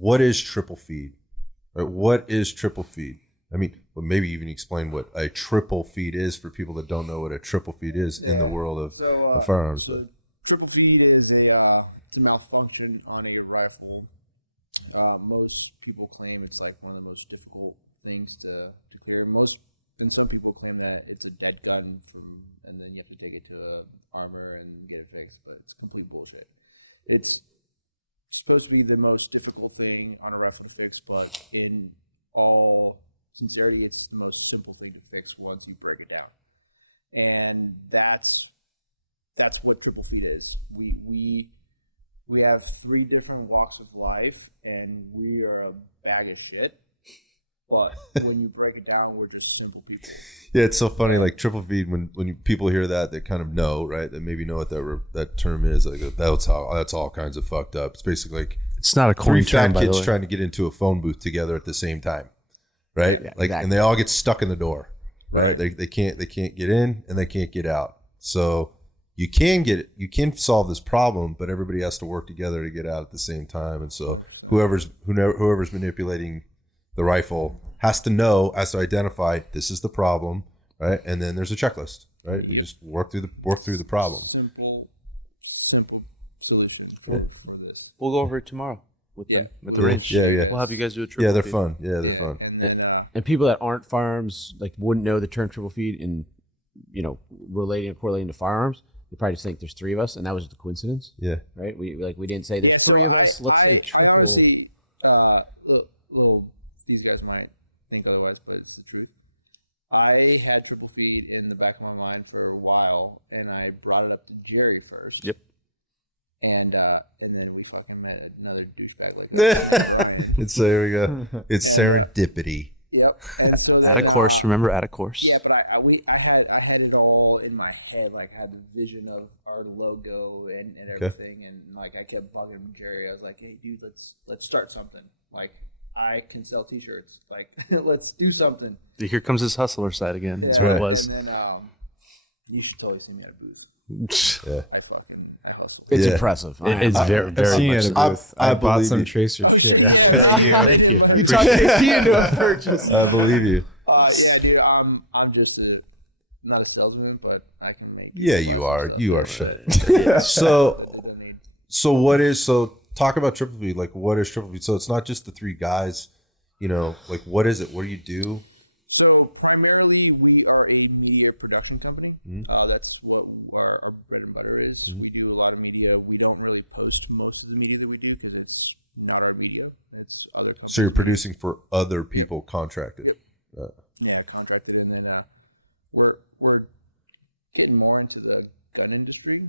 what is triple feed? Right? What is triple feed? I mean, well, maybe even explain what a triple feed is for people that don't know what a triple feed is in the world of firearms. So triple feed is a malfunction on a rifle. Most people claim it's like one of the most difficult things to clear. And some people claim that it's a dead gun and then you have to take it to a armor and get it fixed, but it's complete bullshit. It's supposed to be the most difficult thing on a rifle to fix, but in all sincerity, it's the most simple thing to fix once you break it down. And that's what triple feed is. We have 3 different walks of life, and we are a bag of shit. But when you break it down, we're just simple people. Yeah, it's so funny. Like triple feed, when people hear that, they kind of know, right? They maybe know what that term is. Like that's all kinds of fucked up. It's basically like it's not a coin 3 term, fat kids trying to get into a phone booth together at the same time, right? Yeah, like, exactly. And they all get stuck in the door, right? They can't get in and they can't get out. So you can solve this problem, but everybody has to work together to get out at the same time. And so whoever's manipulating the rifle has to identify this is the problem, right? And then there's a checklist, right? You just work through the problem. Simple solution for this. We'll go over it tomorrow with them at the range. Yeah. We'll have you guys do a triple. Yeah, they're feed. fun. Yeah, they're fun. And people that aren't firearms like wouldn't know the term triple feed and relating and correlating to firearms. They probably just think there's 3 of us, and that was just a coincidence. Yeah. Right. We didn't say there's 3 of us. Let's say triple. I honestly, these guys might think otherwise, but it's the truth. I had triple feed in the back of my mind for a while, and I brought it up to Gerry first. Yep. And then we fucking met another douchebag like that. There we go. It's serendipity. Yep. And so At a course, remember, at a course. Yeah, but I had it all in my head. Like I had the vision of our logo and everything, and like I kept bugging Gerry. I was like, "Hey, dude, let's start something. Like I can sell T-shirts. Like let's do something." Here comes his hustler side again. That's what it was. And then you should totally see me at a booth. Yeah. I hustle. It's impressive. It's very, very seen much you at a booth. I bought believe some you. tracer shit. Thank you. You talked me into a purchase. I believe you. Yeah, dude. I'm just not a salesman, but I can make. Yeah, you are. You are shit. So talk about triple feed. Like, what is triple feed? So it's not just the 3 guys. Like, what is it? What do you do? So primarily, we are a media production company. That's what our bread and butter is. We do a lot of media. We don't really post most of the media that we do because it's not our media. It's other companies. So you're producing for other people contracted. Yeah, contracted, and then we're getting more into the gun industry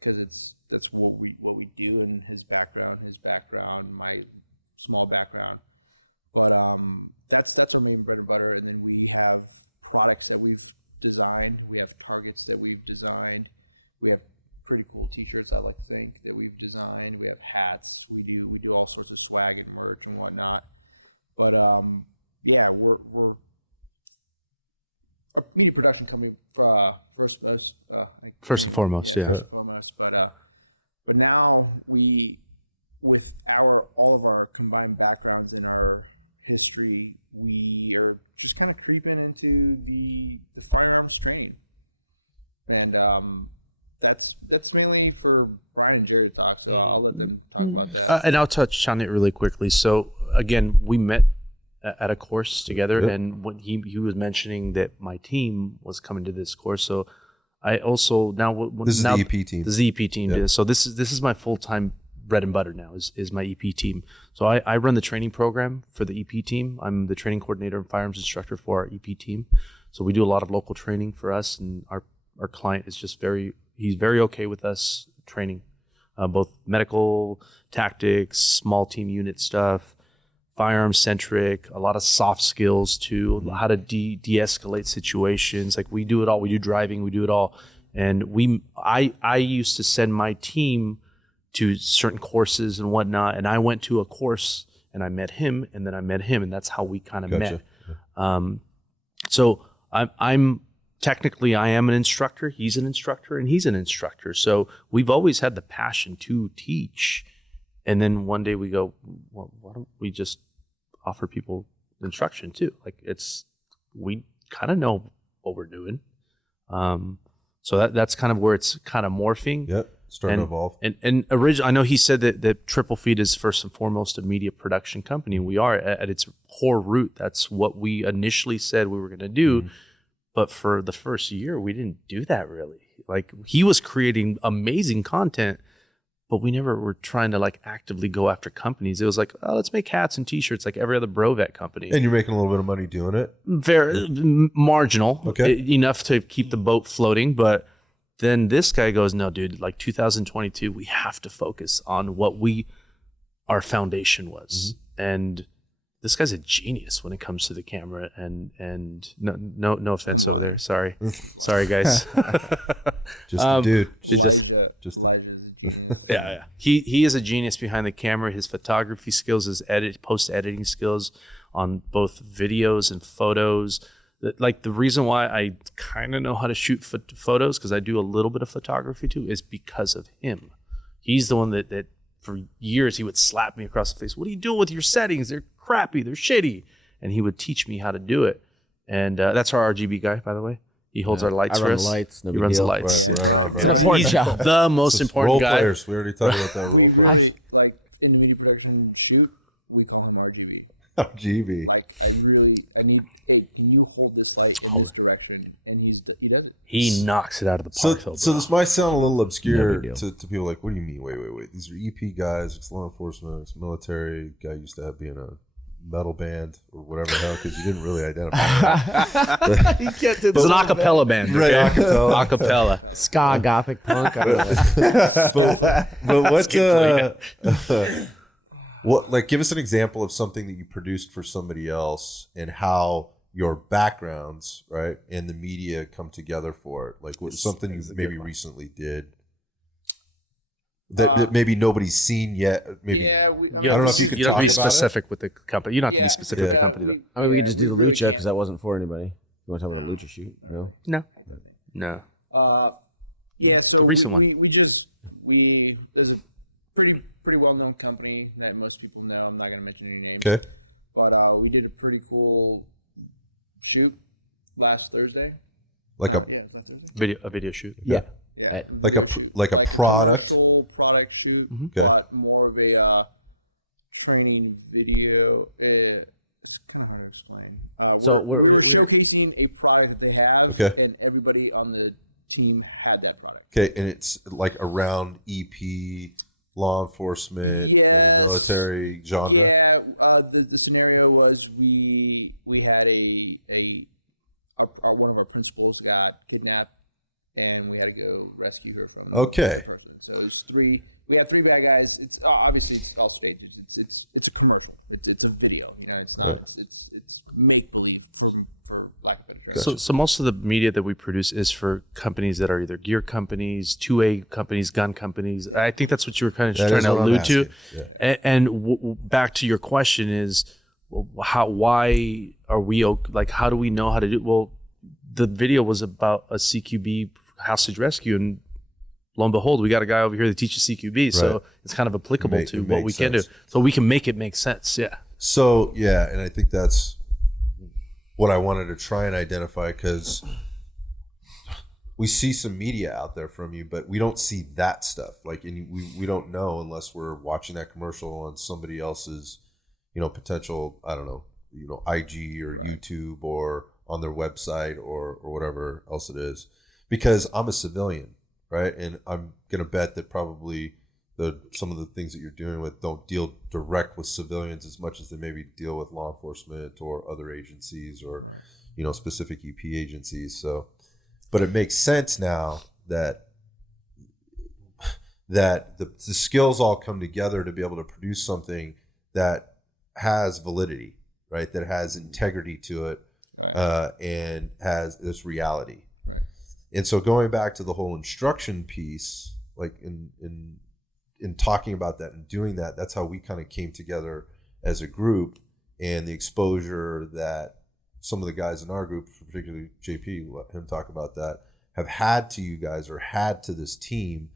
because that's what we do. And his background, my small background. But that's our main bread and butter, and then we have products that we've designed. We have targets that we've designed. We have pretty cool T-shirts, I like to think, that we've designed. We have hats. We do all sorts of swag and merch and whatnot. But yeah, we're a media production company first and foremost. Yeah. But now with all of our combined backgrounds in our history, we are just kind of creeping into the firearms train, and that's mainly for Bryan and Gerry to talk. So I'll let them talk about that. And I'll touch on it really quickly. So again, we met at a course together, and when he was mentioning that my team was coming to this course, so I also This is the EP team. The EP team. Yeah. So this is my full-time bread and butter now is my EP team. So I run the training program for the EP team. I'm the training coordinator and firearms instructor for our EP team. So we do a lot of local training for us, and our client is just he's very okay with us training, both medical tactics, small team unit stuff, firearms centric, a lot of soft skills too, how to de-escalate situations. Like we do it all. We do driving, we do it all. And I used to send my team to certain courses and whatnot, and I went to a course and I met him, and then I met him, and that's how we kind of met. So I'm technically I am an instructor, he's an instructor, and he's an instructor. So we've always had the passion to teach And then one day we go, well, why don't we just offer people instruction too? Like we kind of know what we're doing. So that's kind of where it's kind of morphing. Yep. Starting to evolve. And originally, I know he said that Triple Feed is first and foremost a media production company. We are at its core root. That's what we initially said we were going to do. But for the first year, we didn't do that really. Like he was creating amazing content, but we never were trying to like actively go after companies. It was like, oh, let's make hats and t-shirts like every other Brovet company. And you're making a little bit of money doing it? Very marginal, okay. Enough to keep the boat floating, but then this guy goes, no, dude, like 2022, we have to focus on what our foundation was. And this guy's a genius when it comes to the camera. And no offense over there. Sorry, guys. Just a dude. Just yeah. He is a genius behind the camera. His photography skills, his post editing skills on both videos and photos. Like the reason why I kind of know how to shoot photos, because I do a little bit of photography too, is because of him. He's the one that for years he would slap me across the face. What are you doing with your settings? They're crappy. They're shitty. And he would teach me how to do it. And that's our RGB guy, by the way. He holds our lights for us. No he runs deal. the lights. Right on, It's an important job. The most important guy. Players. We already talked about that. Role players. Like in media production and shoot, we call him RGB. RGB. Like I need. Hey, can you hold this light in this direction? And he does it. He knocks it out of the park. So this might sound a little obscure No to people. Like, what do you mean? Wait. These are EP guys. It's law enforcement. It's military. Guy used to be in a metal band or whatever the hell, because you didn't really identify that. It's an acapella band, right? Okay? Acapella. Ska, gothic, punk. I don't know. but what, like, give us an example of something that you produced for somebody else and how your backgrounds, right, and the media come together for it. Like, what's something you maybe recently did that maybe nobody's seen yet? Maybe I don't know if you could talk about it. be specific with the company. You don't have to be specific with the company, though. I mean, we could just do the lucha because that wasn't for anybody. You want to talk about a lucha shoot? No. Yeah. So the recent one. There's a pretty well-known company that most people know. I'm not going to mention any names. Okay. But we did a pretty cool shoot last Thursday. Like a video shoot. Yeah. Yeah. Like a product. Product shoot, Okay. but more of a training video. It's kind of hard to explain. So we're showcasing a product that they have, Okay. and everybody on the team had that product. Okay, and it's like around EP, law enforcement, maybe military genre. Yeah, the scenario was we had one of our principals got kidnapped, and we had to go rescue her from. Okay. The person. So there's three. We have three bad guys. It's obviously it's all stages. It's a commercial. It's a video. You know, it's not. Right. It's make believe for lack of better term. Gotcha. So most of the media that we produce is for companies that are either gear companies, 2A companies, gun companies. I think that's what you were kind of just trying to allude to. Yeah. And back to your question is, why are we, like, how do we know how to do? Well, the video was about a CQB hostage rescue, and lo and behold, we got a guy over here that teaches CQB, so Right. it's kind of applicable to It what we makes can do. sense. So we can make it make sense. Yeah. So, yeah, and I think that's what I wanted to try and identify, because we see some media out there from you, but we don't see that stuff. Like, and we don't know unless we're watching that commercial on somebody else's, potential, I don't know, IG or YouTube or on their website or whatever else it is. Because I'm a civilian, right? And I'm going to bet that probably some of the things that you're doing with don't deal direct with civilians as much as they maybe deal with law enforcement or other agencies or, specific EP agencies. So, but it makes sense now that the skills all come together to be able to produce something that has validity, right? That has integrity to it, and has this reality. And so going back to the whole instruction piece, like in talking about that and doing that, that's how we kind of came together as a group, and the exposure that some of the guys in our group, particularly JP, let him talk about that, have had to you guys or had to this team.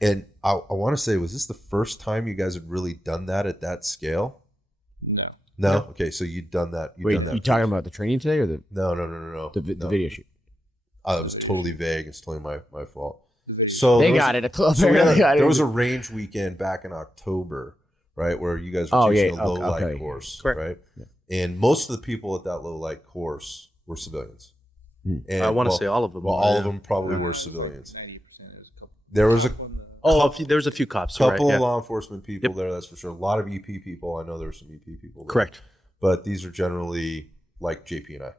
And I want to say, was this the first time you guys had really done that at that scale? No. No? Okay, so you'd done that. Wait, done that you talking about the training today or the No. the video shoot? It was totally vague. It's totally my fault. So They got it. There was a range weekend back in October, right, where you guys were teaching a low light course, Correct. right? Yeah. And most of the people at that low light course were civilians. And, I want to say all of them. Well, all of them probably were civilians. 90%. There's a couple. There was a there was a few cops. couple right, of yeah. law enforcement people there, that's for sure. A lot of EP people. I know there were some EP people there. Correct. But these are generally like JP and I.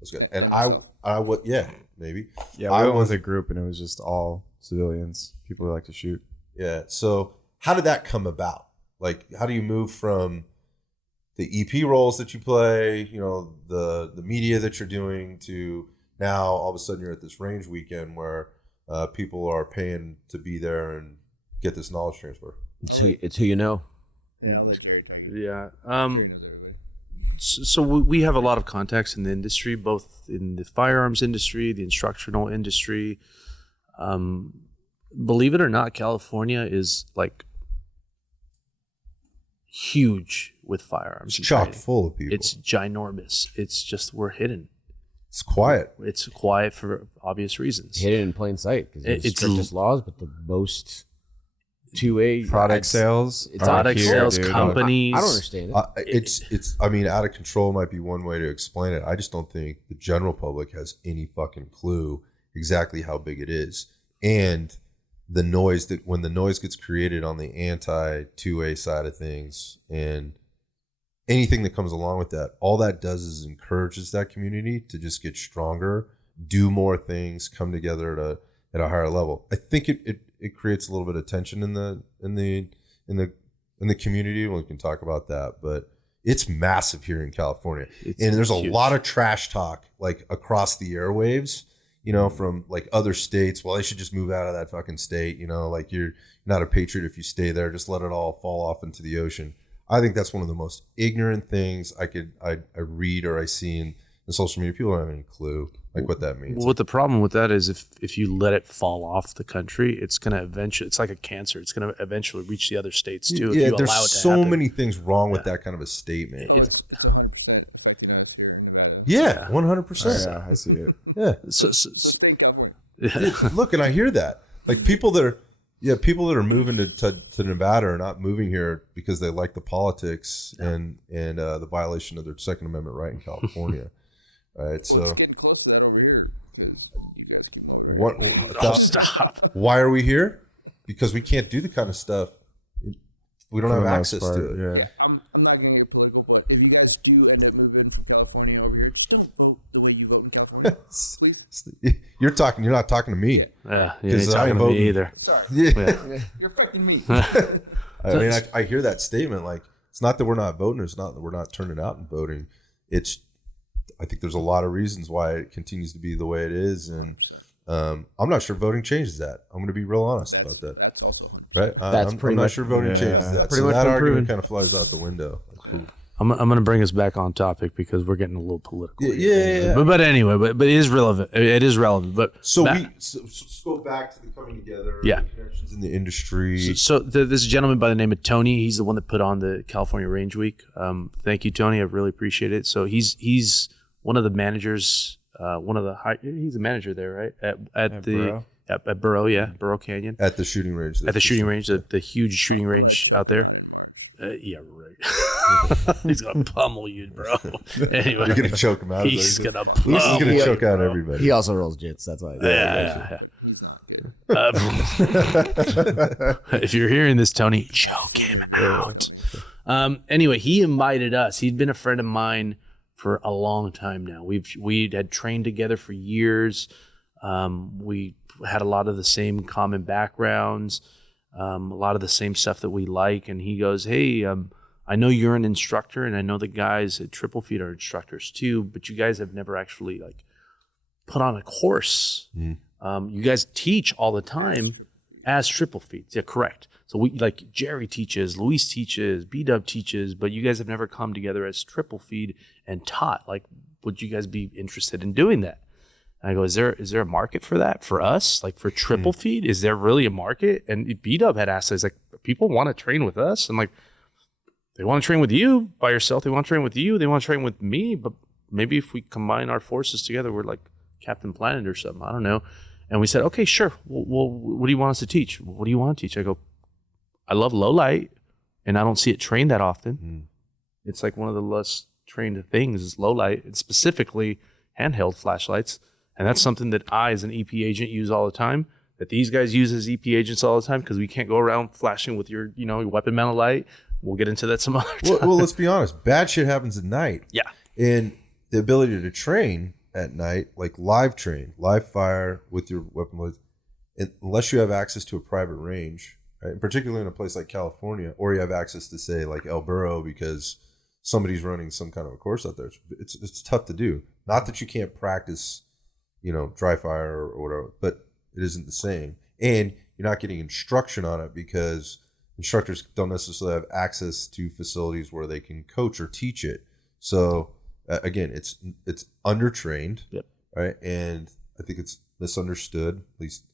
That's good. And I would, yeah, maybe. Yeah, I went with a group, and it was just all civilians, people who like to shoot. Yeah. So how did that come about? Like, how do you move from the EP roles that you play, you know, the media that you're doing, to now all of a sudden you're at this range weekend where people are paying to be there and get this knowledge transfer? It's who you know. Yeah, I'll let Gerry take it. Yeah. Gerry knows everybody. So we have a lot of contacts in the industry, both in the firearms industry, the instructional industry. Believe it or not, California is like huge with firearms. It's chock full of people. It's ginormous. It's just we're hidden. It's quiet. It's quiet for obvious reasons. Hidden in plain sight because it's It's strictest laws, but the most 2A Product sales, it's are product here, sales dude. companies. I don't understand it. It's. I mean, out of control might be one way to explain it. I just don't think the general public has any fucking clue exactly how big it is, and the noise that when the noise gets created on the anti 2A side of things, and anything that comes along with that, all that does is encourages that community to just get stronger, do more things, come together at a higher level. I think it creates a little bit of tension in the community. We can talk about that, but it's massive here in California, and there's a lot of trash talk like across the airwaves, you know, from like other states. Well, they should just move out of that fucking state, you know, like you're not a patriot if you stay there, just let it all fall off into the ocean. I think that's one of the most ignorant things I read or I see in social media. People don't have any clue like what that means. Well, what the problem with that is if you let it fall off the country, it's going to eventually, it's like a cancer. It's going to eventually reach the other states too. Yeah, if you there's allow it to so happen. many things wrong with that kind of a statement. It's 100% affected us here in Nevada. Yeah, 100%. Oh, yeah, I see it. Yeah. so Straight California. Look, and I hear that. Like people that are moving to Nevada are not moving here because they like the politics and the violation of their Second Amendment right in California. Right. So It's getting close to that over here. 'Cause you guys came over here. what? stop. Why are we here? Because we can't do the kind of stuff. We don't For have the most access part, to it. Yeah. I'm not going to get political, but if you guys do end up moving from California over here, just vote the way you vote in California. You're not talking to me. Yeah, you 'Cause ain't I talking ain't to me voting. either. Sorry, Yeah. you're affecting me. I mean, I hear that statement. Like, it's not that we're not voting. It's not that we're not turning out and voting. I think there's a lot of reasons why it continues to be the way it is. And I'm not sure voting changes that. I'm going to be real honest about that. That's also 100%. Right? That's I'm pretty not much- sure voting yeah. changes that. Pretty So much that been argument proven. kind of flies out the window. Cool. I'm going to bring us back on topic because we're getting a little political. Yeah. But anyway, but it is relevant. It is relevant. But So back- let's go back to the coming together. Yeah. The connections in the industry. So this gentleman by the name of Tony, he's the one that put on the California Range Week. Thank you, Tony. I really appreciate it. So he's one of the managers, he's a manager there, right? At Burrow? At Burrow, yeah, Burrow Canyon. At the shooting range. At the shooting range, the huge shooting range out there. Yeah, right. He's gonna pummel you, bro. Anyway, You're going to choke him out. he's gonna Luis is pummel. going to choke out everybody. He also rolls jits. That's why. Yeah. If you're hearing this, Tony, choke him out. Anyway, he invited us. He'd been a friend of mine for a long time now. We had trained together for years. We had a lot of the same common backgrounds, a lot of the same stuff that we like. And he goes, "Hey, I know you're an instructor, and I know the guys at Triple Feet are instructors too, but you guys have never actually like put on a course. You guys teach all the time as Triple Feet." Yeah, correct. So we like Gerry teaches, Luis teaches, B-Dub teaches, but you guys have never come together as Triple Feed and taught. Like, would you guys be interested in doing that? And I go, is there a market for that for us? Like for triple feed? Is there really a market? And B-Dub had asked, he's like, people want to train with us. And like, they want to train with you by yourself. They want to train with you. They want to train with me. But maybe if we combine our forces together, we're like Captain Planet or something. I don't know. And we said, okay, sure. Well, what do you want us to teach? What do you want to teach? I go, I love low light, and I don't see it trained that often. It's like one of the less trained things is low light, and specifically handheld flashlights. And that's something that I, as an EP agent, use all the time, that these guys use as EP agents all the time, because we can't go around flashing with your weapon mounted light. We'll get into that some other time. Well, let's be honest. Bad shit happens at night. Yeah. And the ability to train at night, like live fire with your weapon loads, unless you have access to a private range, right? And particularly in a place like California, or you have access to, say, like El Burro, because somebody's running some kind of a course out there. It's tough to do. Not that you can't practice, dry fire or whatever, but it isn't the same. And you're not getting instruction on it because instructors don't necessarily have access to facilities where they can coach or teach it. So again, it's undertrained, right? And I think it's misunderstood. At least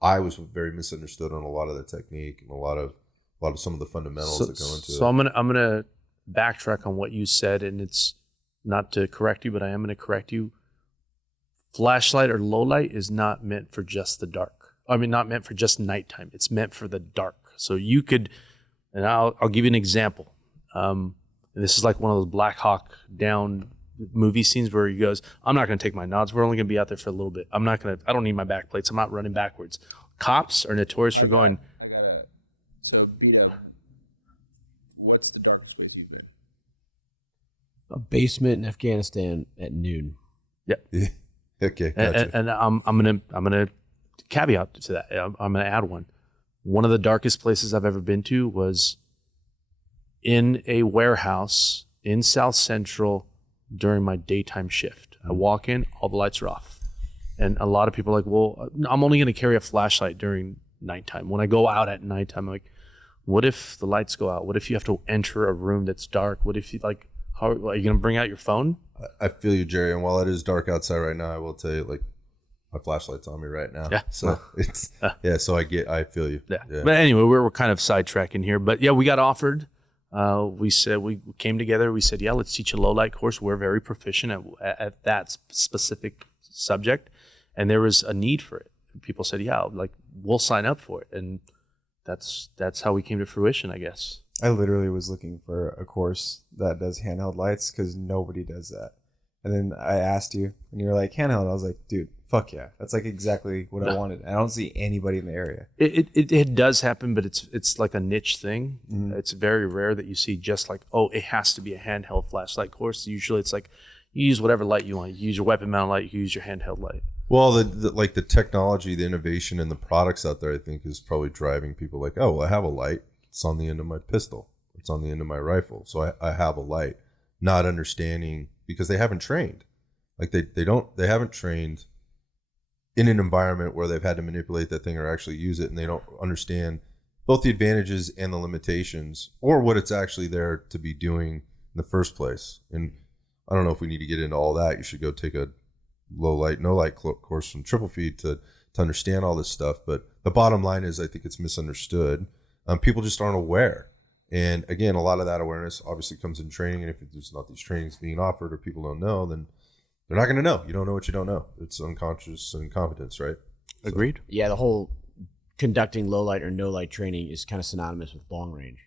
I was very misunderstood on a lot of the technique and a lot of some of the fundamentals that go into it. So I'm gonna backtrack on what you said, and it's not to correct you, but I am gonna correct you. Flashlight or low light is not meant for just the dark. I mean, not meant for just nighttime. It's meant for the dark. So you could, and I'll give you an example. And this is like one of those Black Hawk Down movie scenes where he goes, I'm not going to take my nods. We're only going to be out there for a little bit. I don't need my back plates. I'm not running backwards. Cops are notorious for going. So B-Dub, what's the darkest place you've been? A basement in Afghanistan at noon. Yep. Yeah. Okay. Gotcha. And I'm gonna caveat to that. I'm gonna add one. One of the darkest places I've ever been to was in a warehouse in South Central during my daytime shift. I walk in, all the lights are off. And a lot of people are like, well, I'm only going to carry a flashlight during nighttime. When I go out at nighttime, I'm like, what if the lights go out? What if you have to enter a room that's dark? What if you how are you going to bring out your phone? I feel you, Gerry. And while it is dark outside right now, I will tell you, my flashlight's on me right now. Yeah. So it's, so I feel you. Yeah. But anyway, we're kind of sidetracking here. But yeah, we got offered. We said, we came together. We said, yeah, let's teach a low light course. We're very proficient at that specific subject. And there was a need for it. People said, yeah, we'll sign up for it. And that's how we came to fruition, I guess. I literally was looking for a course that does handheld lights because nobody does that. And then I asked you, and you were like, handheld. I was like, dude, fuck yeah. That's exactly what I wanted. I don't see anybody in the area. It does happen, but it's like a niche thing. Mm-hmm. It's very rare that you see just it has to be a handheld flashlight course. Usually it's like you use whatever light you want. You use your weapon mount light, you use your handheld light. Well, the technology, the innovation, and the products out there, I think, is probably driving people like, oh, well, I have a light. It's on the end of my pistol. It's on the end of my rifle. So I have a light. Not understanding, because they haven't trained. They haven't trained in an environment where they've had to manipulate that thing or actually use it, and they don't understand both the advantages and the limitations, or what it's actually there to be doing in the first place. And I don't know if we need to get into all that. You should go take a low light, no light course from Triple Feed to understand all this stuff. But the bottom line is, I think it's misunderstood. People just aren't aware. And again, a lot of that awareness obviously comes in training. And if there's not these trainings being offered or people don't know, then they're not going to know. You don't know what you don't know. It's unconscious incompetence, right? Agreed. Yeah, the whole conducting low light or no light training is kind of synonymous with long range.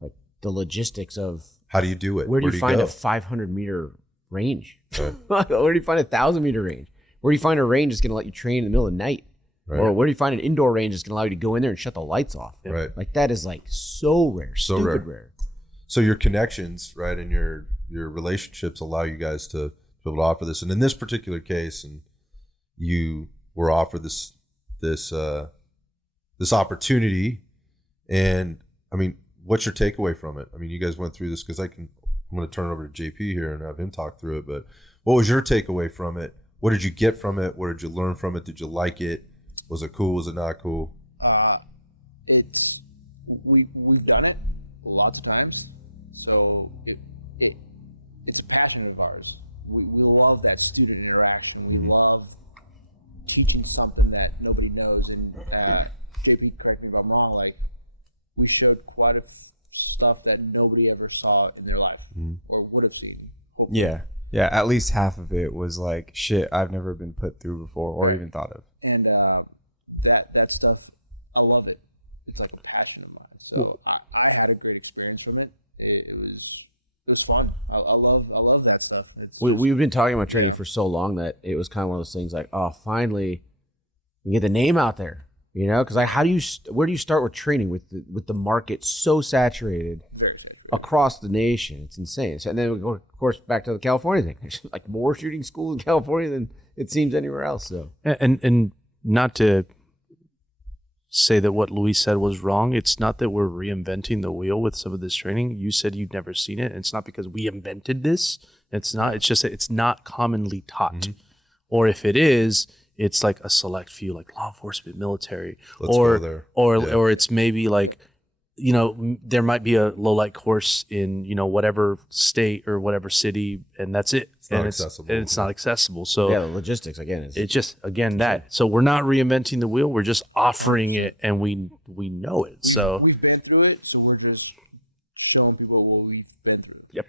Like the logistics of how do you do it? Where do you find a 500 meter range? Right. Where do you find a 1,000 meter range? Where do you find a range that's going to let you train in the middle of the night? Right. Or where do you find an indoor range that's going to allow you to go in there and shut the lights off? Right. That is so rare, stupid rare. So your connections, right, and your relationships allow you guys to be able to offer this. And in this particular case, and you were offered this opportunity. And I mean, what's your takeaway from it? I mean, you guys went through this, because I'm going to turn it over to JP here and have him talk through it. But what was your takeaway from it? What did you get from it? What did you learn from it? Did you like it? Was it cool? Was it not cool? We've done it lots of times, so it's a passion of ours. We love that student interaction. We love teaching something that nobody knows. And JP, correct me if I'm wrong. Like we showed quite a stuff that nobody ever saw in their life or would have seen. Hopefully. Yeah, at least half of it was like shit I've never been put through before or even thought of. And that stuff, I love it. It's like a passion of mine. So I had a great experience from it. It was fun. I love that stuff. We've been talking about training for so long that it was kind of one of those things like, oh, finally we get the name out there, you know? Because like, where do you start with training with the market so saturated across the nation? It's insane. So, and then we go, of course, back to the California thing. There's like more shooting schools in California than it seems anywhere else. So and not to say that what Luis said was wrong. It's not that we're reinventing the wheel with some of this training. You said you'd never seen it. And it's not because we invented this. It's not. It's just that it's not commonly taught. Or if it is, it's like a select few, like law enforcement, military, or it's maybe like, you know, there might be a low light course in, you know, whatever state or whatever city, and that's it. It's not accessible. It's not accessible. So yeah, the logistics again is it's just that. So we're not reinventing the wheel. We're just offering it, and we know it. So we've been through it. So we're just showing people what we've been through. Yep.